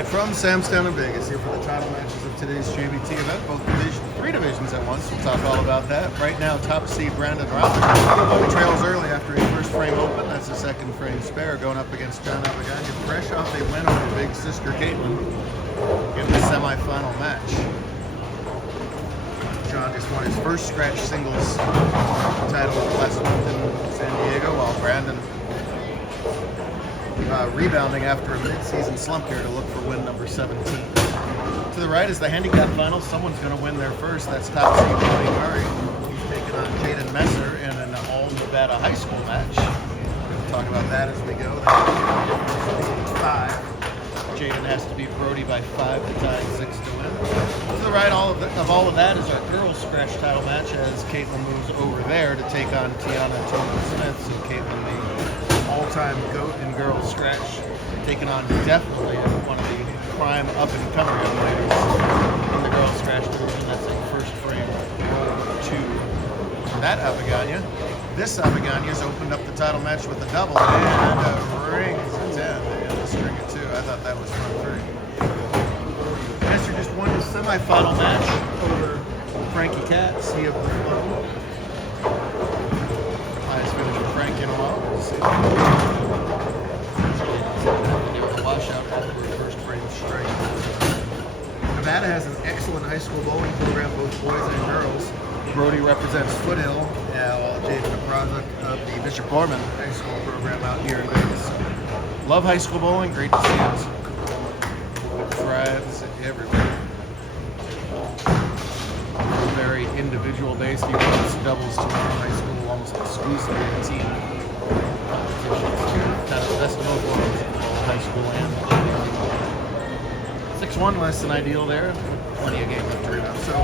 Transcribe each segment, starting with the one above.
Hi, from Sam's Town in Vegas, here for the title matches of today's JBT event, both three divisions at once. We'll talk all about that. Right now, top seed Brandon Routh trails early after his first frame open. That's the second frame spare, going up against John Abaganya. Fresh off a win over big sister Caitlin in the semifinal match. John just won his first scratch singles title last month in San Diego, while Brandon rebounding after a mid-season slump here to look for win number 17. To the right is the handicap final. Someone's going to win there first. That's top seed Cody Murray. He's taking on Jaden Messer in an all-Nevada high school match. We'll talk about that as we go. 5. Jaden has to beat Brody by 5 to tie 6 to win. To the right all of that is our girls scratch title match as Caitlin moves over there to take on Tiana Toma-Smith. So Caitlin, the all-time GOAT in girls scratch, taking on definitely one of the prime up-and-coming young ladies in the girls scratch division. That's a first frame roll to that Abaganya. This Abaganya's opened up the title match with a double and rings a 10 and a string of 2. I thought that was front 3. Nestor just won his semifinal match over Frankie Katz. He of the Flow. Highest finish for Frankie in a while. We'll see. A washout after the first frame strike. Nevada has an excellent high school bowling program, both boys and girls. Brody represents Foothill, while Jaden, a product of the Bishop Gorman high school program out here in Vegas. Love high school bowling, great to see it. It thrives everywhere. Very individual based. He runs doubles tomorrow high school, almost exclusively a team competitions. Kind of best of both worlds, high school and 6-1 less than ideal there. Plenty of game left to rebound. So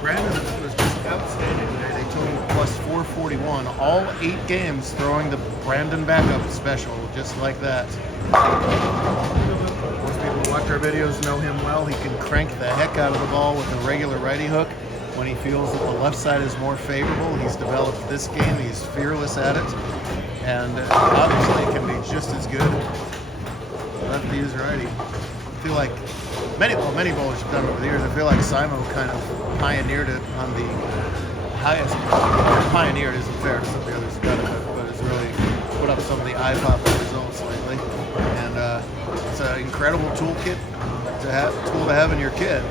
Brandon was just outstanding today. They totaled plus 441. All 8 games throwing the Brandon backup special, just like that. Most people who watch our videos know him well. He can crank the heck out of the ball with a regular righty hook when he feels that the left side is more favorable. He's developed this game. He's fearless at it. And obviously can be just as good lefty as righty. I feel like many bowlers have done it over the years. I feel like Simo kind of pioneered it on the highest. Pioneered isn't fair to some of the others who've done it, but has really put up some of the eye-popping results lately. And it's an incredible toolkit to have in your kit.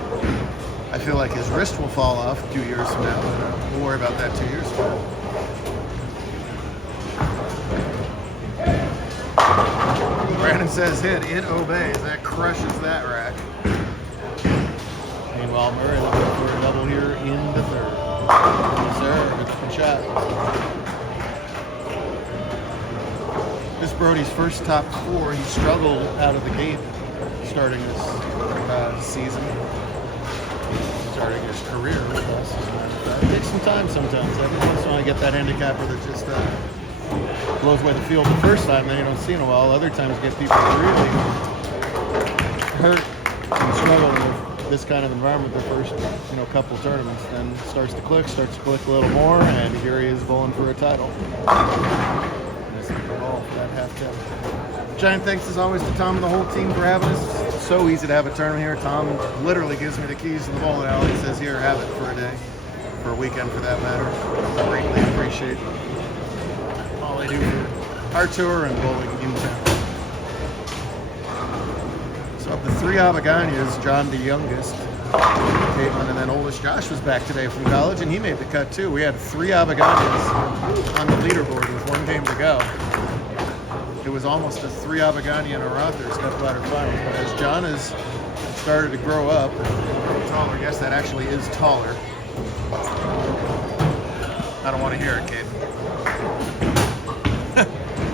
I feel like his wrist will fall off 2 years from now, but we'll worry about that 2 years from now. Brandon says hit, it obeys. That crushes that rack. Meanwhile, Murray looking for a double here in the third. Serve, good shot. This Brody's first top 4. He struggled out of the gate starting this season. Starting his career with us. It takes some time sometimes. Every once in a while I get that handicapper that just blows away the field the first time, then you don't see in a while. Other times you get people really hurt and struggling with this kind of environment the first couple tournaments. Then starts to click a little more, and here he is bowling for a title. Missing the ball for that half tip. Giant thanks as always to Tom and the whole team for having us. It's so easy to have a tournament here. Tom literally gives me the keys to the bowling alley. He says, here, have it for a day, for a weekend for that matter. I greatly appreciate all they do for our tour and bowling in town. So of the 3 Abaganyas, John the youngest, Caitlin, and then oldest Josh was back today from college, and he made the cut too. We had 3 Abaganyas on the leaderboard with 1 game to go. It was almost a 3 Abaganya and a Rothers stepladder finals, but as John has started to grow up, taller, I guess that actually is taller. I don't want to hear it, Kate.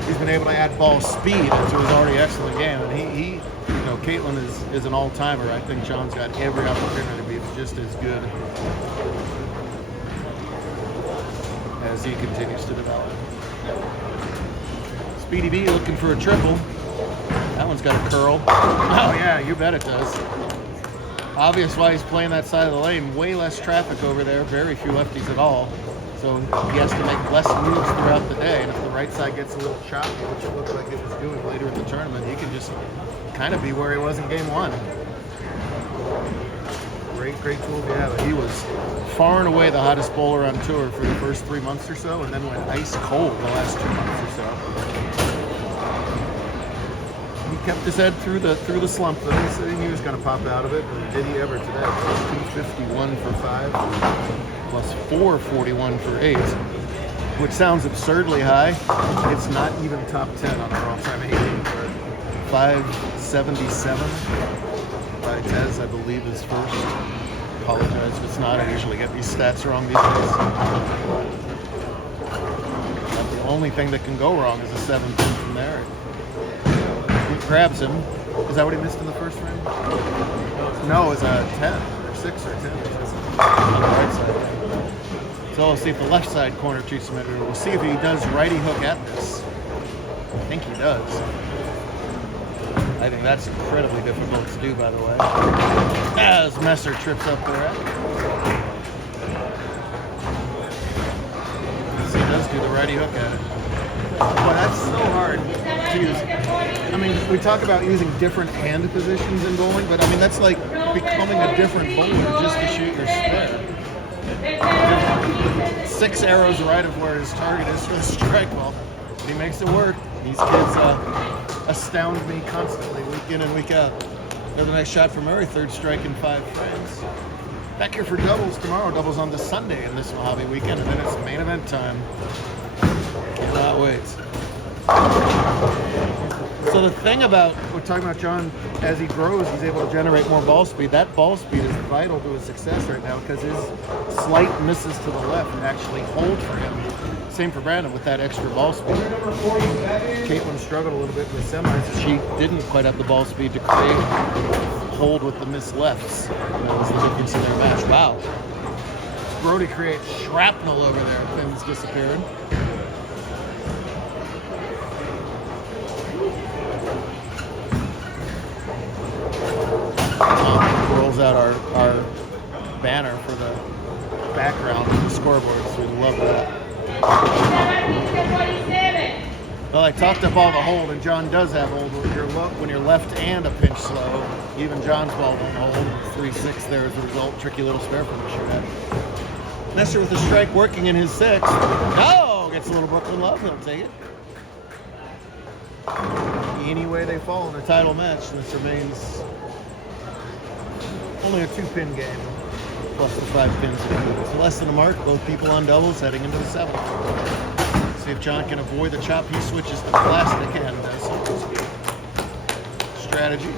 He's been able to add ball speed to his already excellent game, and Caitlin is an all-timer. I think John's got every opportunity to be just as good as he continues to develop. Speedy B looking for a triple. That one's got a curl. Oh yeah, you bet it does. Obvious why he's playing that side of the lane. Way less traffic over there. Very few lefties at all. So he has to make less moves throughout the day, and if the right side gets a little choppy, which it looked like it was doing later in the tournament, he can just kind of be where he was in game one. Great tool to have. He was far and away the hottest bowler on tour for the first 3 months or so, and then went ice cold the last 2 months or so. He kept his head through the slump, though. He was going to pop out of it, and did he ever today? Plus 251 for 5, plus 441 for 8, which sounds absurdly high. It's not even top 10 on our all-time 18 card. 577 by Tez, I believe, is first. Apologize if it's not. I usually get these stats wrong these days. But the only thing that can go wrong is a 7 pin from there. He grabs him. Is that what he missed in the first frame? No, it's a 10 or 6 or 10 on the right side. So we'll see if the left side corner treats him. We'll see if he does righty hook at this. I think he does. I think that's incredibly difficult to do, by the way. As Messer trips up the rack. So he does do the righty hook at it. Boy, that's so hard to use. I mean, we talk about using different hand positions in bowling, but I mean, that's like becoming a different bowler just to shoot your spare. 6 arrows right of where his target is for the strike ball. But he makes it work. These kids astound me constantly, week in and week out. They're the next shot for Murray, 3rd strike in 5 frames. Back here for doubles tomorrow. Doubles on the Sunday in this Mojave weekend, and then it's main event time. Cannot wait. So the thing about, we're talking about John, as he grows, he's able to generate more ball speed. That ball speed is vital to his success right now because his slight misses to the left actually hold for him. Same for Brandon with that extra ball speed. Caitlin struggled a little bit with semis. She didn't quite have the ball speed to create hold with the missed lefts. That was the difference in their match. Wow. Brody creates shrapnel over there. Pins disappeared. Rolls out our banner for the background of the scoreboard, so we love that. Well, I talked up all the hold, and John does have hold when you're left and a pinch slow. Even John's ball won't hold. 3-6 there as a result. Tricky little spare from the shoot at. Messer with the strike working in his 6th. Oh, gets a little Brooklyn love. He'll take it. Any way they fall in a title match, this remains only a 2-pin game, plus the 5 pins. So less than a mark, both people on doubles heading into the 7th. See if John can avoid the chop. He switches to plastic and strategy.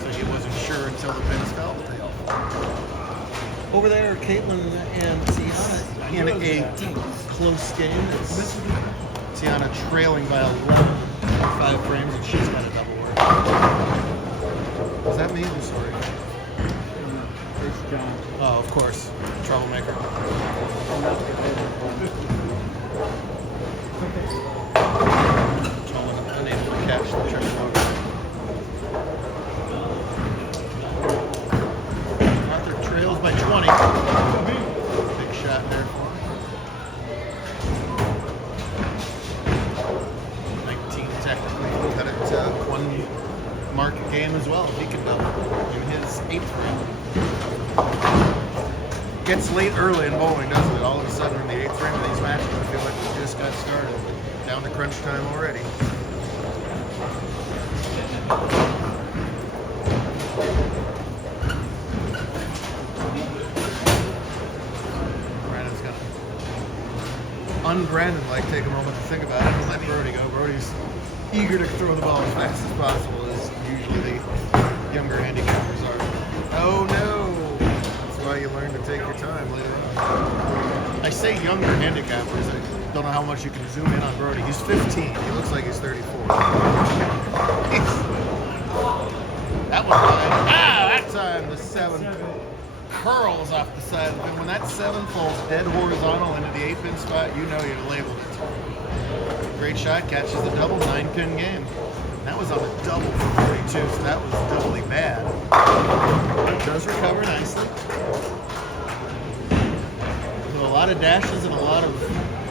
So he wasn't sure until the pins fell. Over there, Caitlin and Tiana in a close game. It's Tiana trailing by 11, 5 frames, and she's got a double work. Does that mean? I'm sorry. John. Oh, of course. Troublemaker. Unable to catch the triple over. Arthur trails by 20. Big shot there for him. 19 technically. Cut it to 1 mark a game as well. He can double in his 8th frame. Gets late early in bowling, doesn't it? All of a sudden in the 8th frame of these matches, I feel like we just got started. Down to crunch time already. Brandon's gonna un-Brandon like take a moment to think about it and let Brody go. Brody's eager to throw the ball as fast as possible, as usually the younger handicappers are. Oh no! Why you learn to take your time later on. I say younger handicappers. I don't know how much you can zoom in on Brody. He's 15. He looks like he's 34. That one fine. That time the 7 curls off the side. And when that 7 falls dead horizontal into the 8-pin spot, you know you've labeled it. Great shot, catches the double, 9-pin game. That was on a double for 42, so that was doubly bad. Does recover nicely. So a lot lot of dashes and a lot of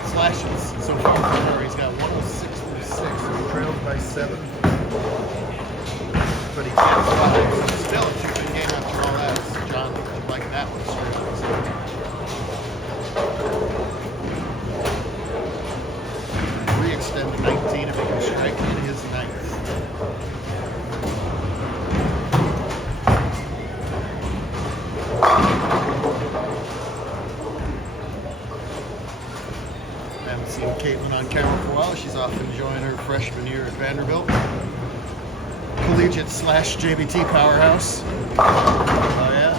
slashes so far from Murray. He's got 106 through 6, so he trails by 7. But he gets 5, so still a 2-pin game after all that. So John would like that one straight up. Re-extend to 19 if he can strike in his 9th. Haven't seen Caitlin on camera for a while. She's off enjoying her freshman year at Vanderbilt. Collegiate / JBT powerhouse. Oh yeah.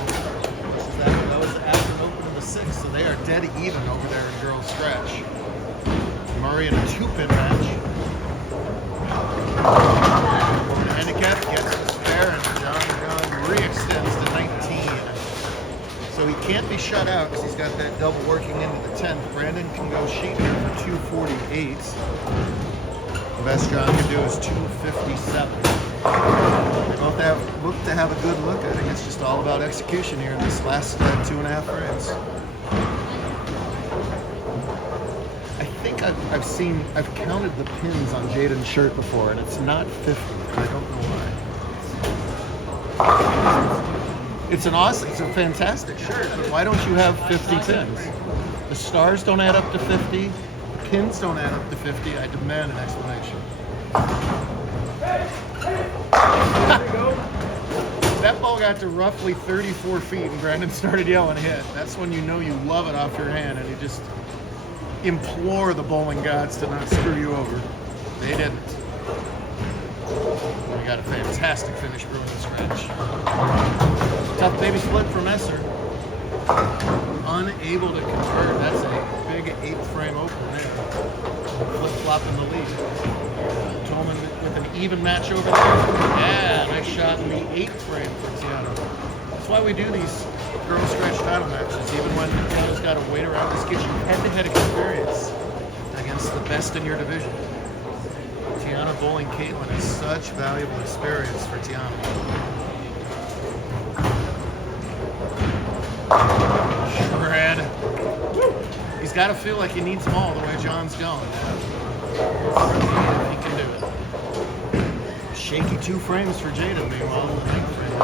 That was after open of the 6th, so they are dead even over there in girls scratch. Murray in a 2-pin match. Going to handicap, gets the spare, and John re-extends to 19. So he can't be shut out because he's got that double working into the 10th. Brandon can go sheet here for 248. The best John can do is 257. They both look to have a good look. I think it's just all about execution here in this last 2.5 frames. I think I've counted the pins on Jaden's shirt before, and it's not 50. I don't know why. It's a fantastic shirt. But why don't you have 50 pins? The stars don't add up to 50. Pins don't add up to 50. I demand an explanation. That ball got to roughly 34 feet and Brandon started yelling hit. That's when you know you love it off your hand and you just implore the bowling gods to not screw you over. They didn't. We got a fantastic finish brewing the scratch. Tough baby split for Messer. Unable to convert. That's a big 8-frame open there. Flip-flop in the lead. Tolman with an even match over there. Yeah, nice shot in the 8th frame for Tiana. That's why we do these girl scratch title matches. Even when Tiana's got to wait around, this gets you head-to-head experience against the best in your division. Tiana bowling Caitlin is such valuable experience for Tiana. Shred. He's got to feel like he needs them all the way John's going. He can do it. Shaky 2 frames for Jaden, meanwhile, in the 9th frame.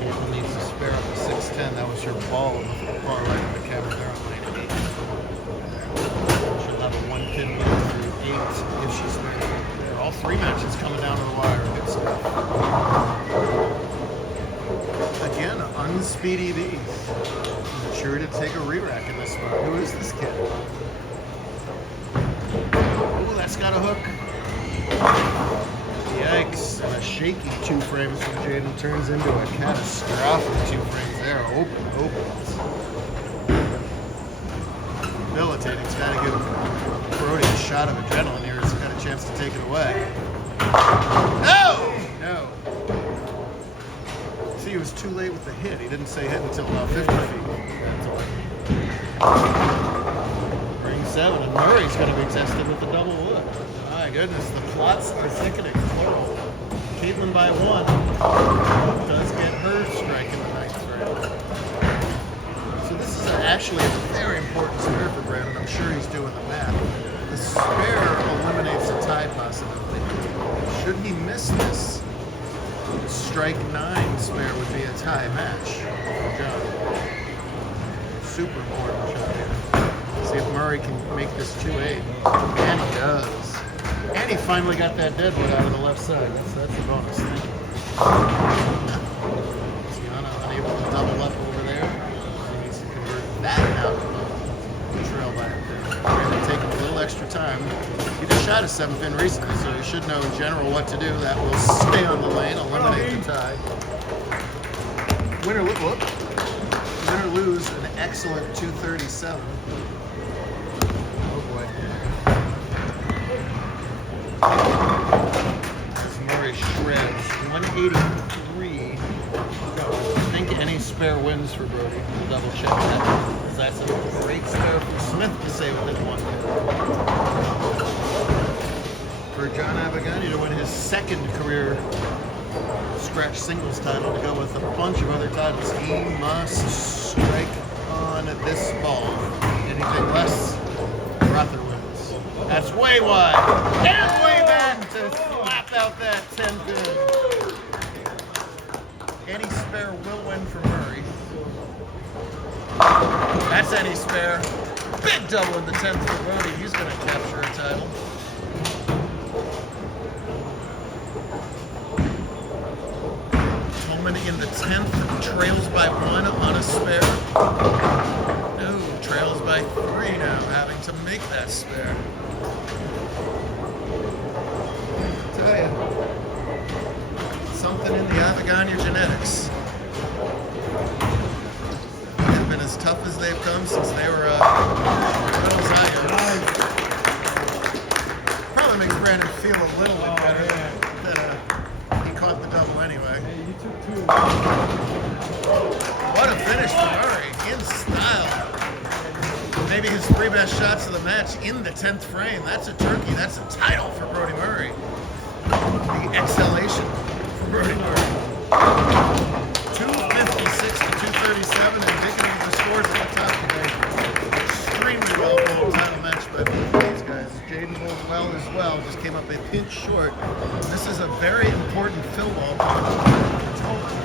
Caitlin needs to spare up the 610. That was her ball on the far right of the camera there on lane 8. She'll have a 1-pin win through 8 if she's spared. All 3 matches coming down to the wire. Good stuff. Again, unspeedy bees. Sure to take a re-rack in this spot. Who is this kid? Oh, that's got a hook. Yikes. And a shaky 2 frames from Jaden turns into a catastrophic 2 frames there. Open. Debilitating. It's got to give Brody a shot of adrenaline here. He's got a chance to take it away. No! See, he was too late with the hit. He didn't say hit until about 50 feet. Ring 7, and Murray's going to be tested with the double wood. My goodness, the plots are thickening. Plural. Caitlin by 1 does get her strike in the 9th frame. So this is actually a very important spare for Brandon. I'm sure he's doing the math. The spare eliminates a tie possibility. Should he miss this, strike 9 spare would be a tie match. Good job. Super important shot here. See if Murray can make this 2-8. And he does. And he finally got that deadwood out of the left side. That's a bonus. Tiana unable to double up over there. He needs to convert that out. Trail by it there. Brandon taking a little extra time. He just shot a 7-pin recently, so he should know in general what to do. That will stay on the lane, eliminate the tie. Winner lose, an excellent 237. Oh boy. As Murray shreds 183. I think any spare wins for Brody. We'll double check that. Because that's a great spare for Smith to say within 1 hit. For John Abagani to win his 2nd career scratch singles title to go with a bunch of other titles, he must strike on this ball. Anything less, Rother wins. That's way wide. And way back to slap out that 10 pin. Any spare will win for Murray. That's any spare. Big double in the 10th for Brody. He's going to capture a title. Tolman in the 10th trails by 1 on a spare. No, trails by 3 now, having to make that spare. I tell you, something in the Avagania genetics. They've been as tough as they've come since they were little Zayers. Probably makes Brandon feel a little bit better that he caught the double anyway. Hey, you took 2. What a finish for Murray, in style. Maybe his 3 best shots of the match in the 10th frame. That's a turkey. That's a title for Brody Murray. The exhalation for Brody Murray. 256 to 237, indicative of the scores at the top today. Extremely well bowled title match by both of these guys. Jaden bowled well as well, just came up a pinch short. This is a very important fill ball for Tolman,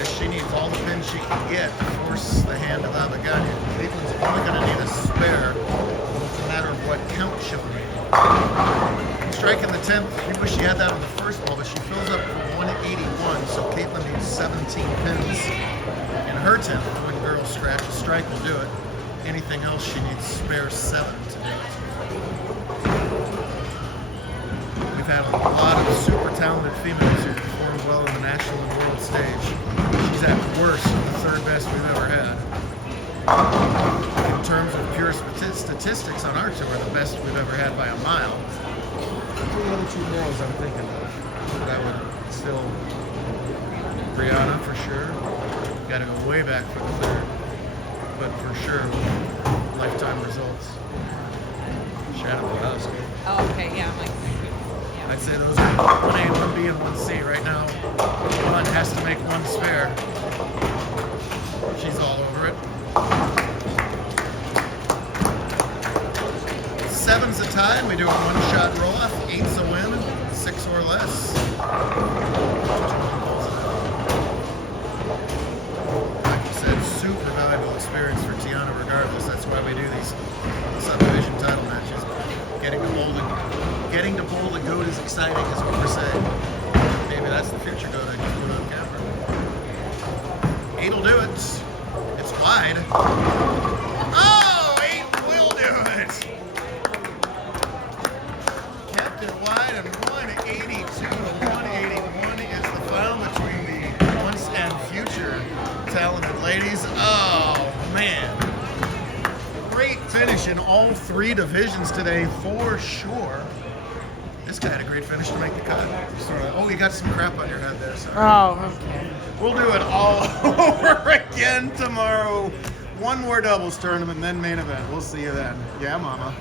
as she needs all the pins she can get to force the hand of Avagania. Cleveland's only going to need a spare. It's a matter of what count she'll need. Striking the 10th, you wish she had that on the first ball, but she fills up for 181, so Caitlin needs 17 pins in her 10th. When girls scratch a strike will do it. Anything else, she needs spare 7 to do it. We've had a lot of super talented females who performed well on the national and world stage. She's at worst the 3rd best we've ever had. In terms of pure statistics on our tour, the best we've ever had by a mile. Who are the other 2 girls I'm thinking of? That would still Brianna for sure. Got to go way back for the 3rd, but for sure lifetime results. Shannon Brodowski. Oh, okay, yeah, I'm like, yeah. I'd say those are 1A, 1B, and 1C. Right now, 1 has to make 1 spare. She's all over it. 7's a tie, and we do a 1-shot roll-off. 8's a win, 6 or less. Like you said, super valuable experience for Tiana regardless. That's why we do these subdivision title matches. Getting to bowl the goat is exciting, is what we're saying. Maybe that's the future goat I can put on camera. 8'll do it. It's wide. Oh, 8 will do it. Kept it wide, and 182 to 181 is the final between the once and future talented ladies. Oh, man. Great finish in all 3 divisions today, for sure. This guy had a great finish to make the cut. Oh, you got some crap on your head there, sorry. Oh, okay. We'll do it all over again tomorrow. 1 more doubles tournament, then main event. We'll see you then. Yeah, mama.